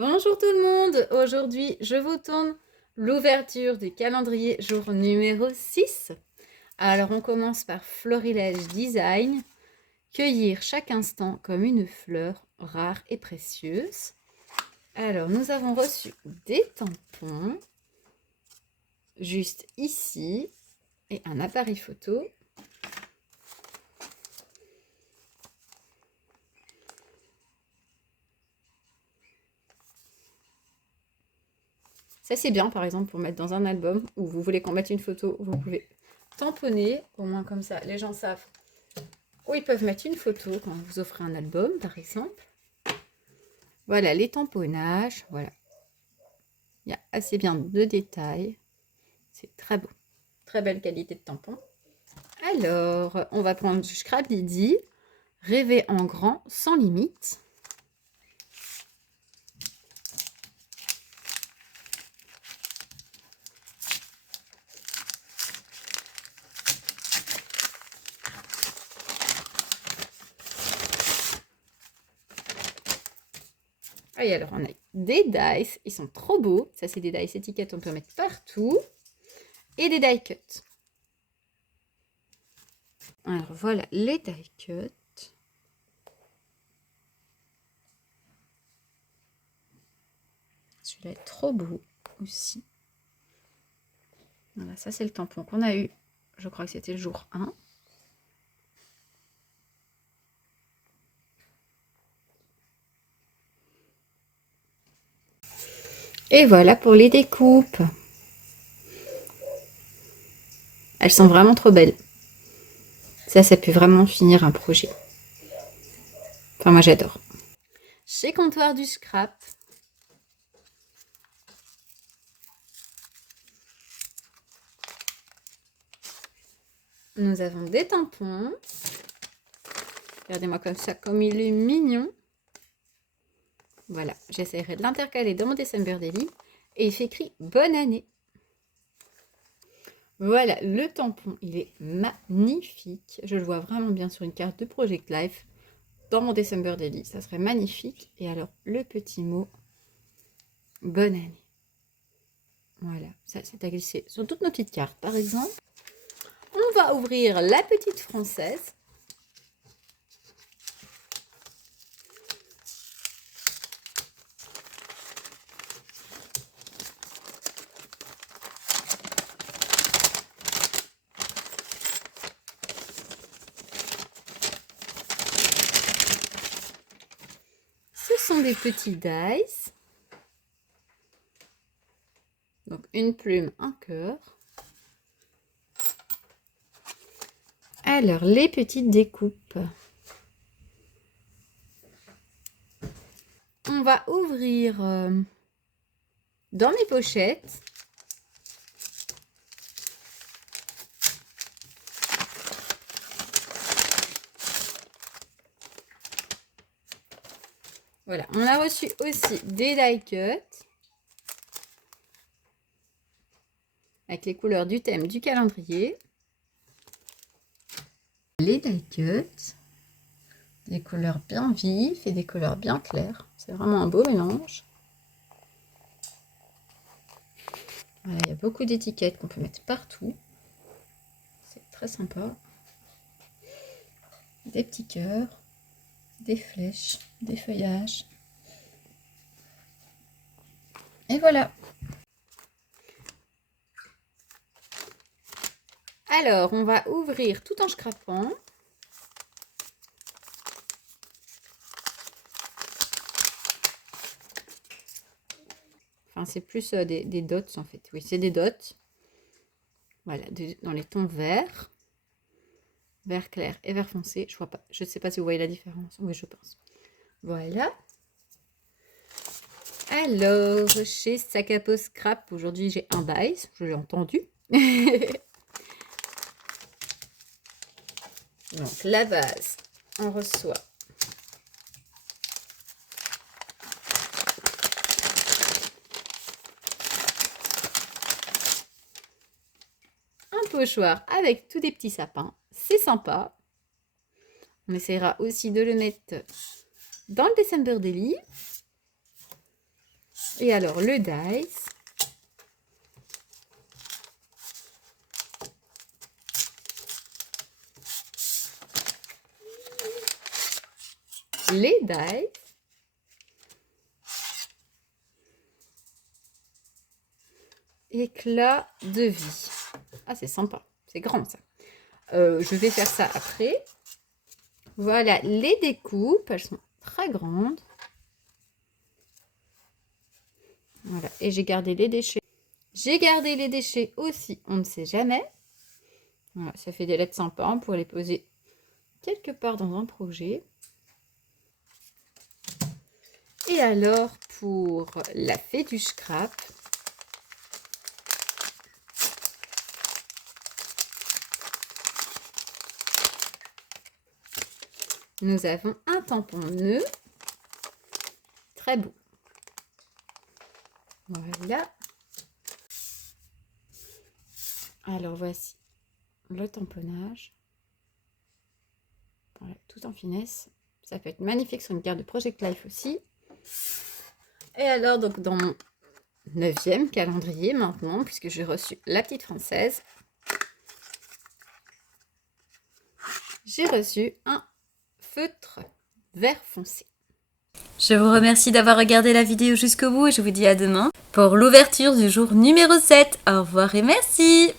Bonjour tout le monde, aujourd'hui je vous tourne l'ouverture du calendrier jour numéro 6. Alors on commence par Florilège Design, cueillir chaque instant comme une fleur rare et précieuse. Alors nous avons reçu des tampons, juste ici, et un appareil photo. Ça c'est bien par exemple pour mettre dans un album où vous voulez qu'on mette une photo, vous pouvez tamponner, au moins comme ça les gens savent où ils peuvent mettre une photo quand vous offrez un album par exemple. Voilà les tamponnages, voilà. Il y a assez bien de détails, c'est très beau, très belle qualité de tampon. Alors on va prendre du Scrabidi, rêver en grand sans limite. Et alors, on a des dice, ils sont trop beaux. Ça, c'est des dice étiquettes, on peut mettre partout. Et des die cuts. Alors, voilà les die cuts. Celui-là est trop beau aussi. Voilà, ça, c'est le tampon qu'on a eu. Je crois que c'était le jour 1. Et voilà pour les découpes. Elles sont vraiment trop belles. Ça peut vraiment finir un projet. Enfin, moi, j'adore. Chez Comptoir du Scrap, nous avons des tampons. Regardez-moi comme ça, comme il est mignon. Voilà, j'essaierai de l'intercaler dans mon December Daily. Et il fait écrit « Bonne année ». Voilà, le tampon, il est magnifique. Je le vois vraiment bien sur une carte de Project Life. Dans mon December Daily, ça serait magnifique. Et alors, le petit mot « Bonne année ». Voilà, ça c'est à glisser sur toutes nos petites cartes. Par exemple, on va ouvrir la petite française. Ce sont des petits dice. Donc une plume, un cœur. Alors, les petites découpes. On va ouvrir dans mes pochettes. Voilà, on a reçu aussi des die cuts avec les couleurs du thème du calendrier. Les die cuts, des couleurs bien vives et des couleurs bien claires. C'est vraiment un beau mélange. Voilà, il y a beaucoup d'étiquettes qu'on peut mettre partout. C'est très sympa. Des petits cœurs, des flèches, des feuillages. Et voilà. Alors, on va ouvrir tout en scrapant. Enfin, c'est plus des dots en fait. Oui, c'est des dots. Voilà, dans les tons verts. Vert clair et vert foncé. Je vois pas. Je ne sais pas si vous voyez la différence. Oui, je pense. Voilà. Alors, chez Sakapo Scrap, aujourd'hui j'ai un dice. Je l'ai entendu. Donc, la base, on reçoit un pochoir avec tous des petits sapins. C'est sympa. On essaiera aussi de le mettre dans le December Daily. Et alors, le dice. Les dice. Éclat de vie. Ah, c'est sympa. C'est grand, ça. Je vais faire ça après. Voilà, les découpes. Elles sont très grandes. Voilà, et j'ai gardé les déchets. J'ai gardé les déchets aussi, on ne sait jamais. Voilà, ça fait des lettres sympas, on pourrait les poser quelque part dans un projet. Et alors, pour la fée du scrap, nous avons un tampon nœud. Très beau. Voilà. Alors, voici le tamponnage. Voilà, tout en finesse. Ça peut être magnifique sur une carte de Project Life aussi. Et alors, donc, dans mon 9e calendrier maintenant, puisque j'ai reçu la petite française, j'ai reçu un feutre vert foncé. Je vous remercie d'avoir regardé la vidéo jusqu'au bout et je vous dis à demain pour l'ouverture du jour numéro 7. Au revoir et merci!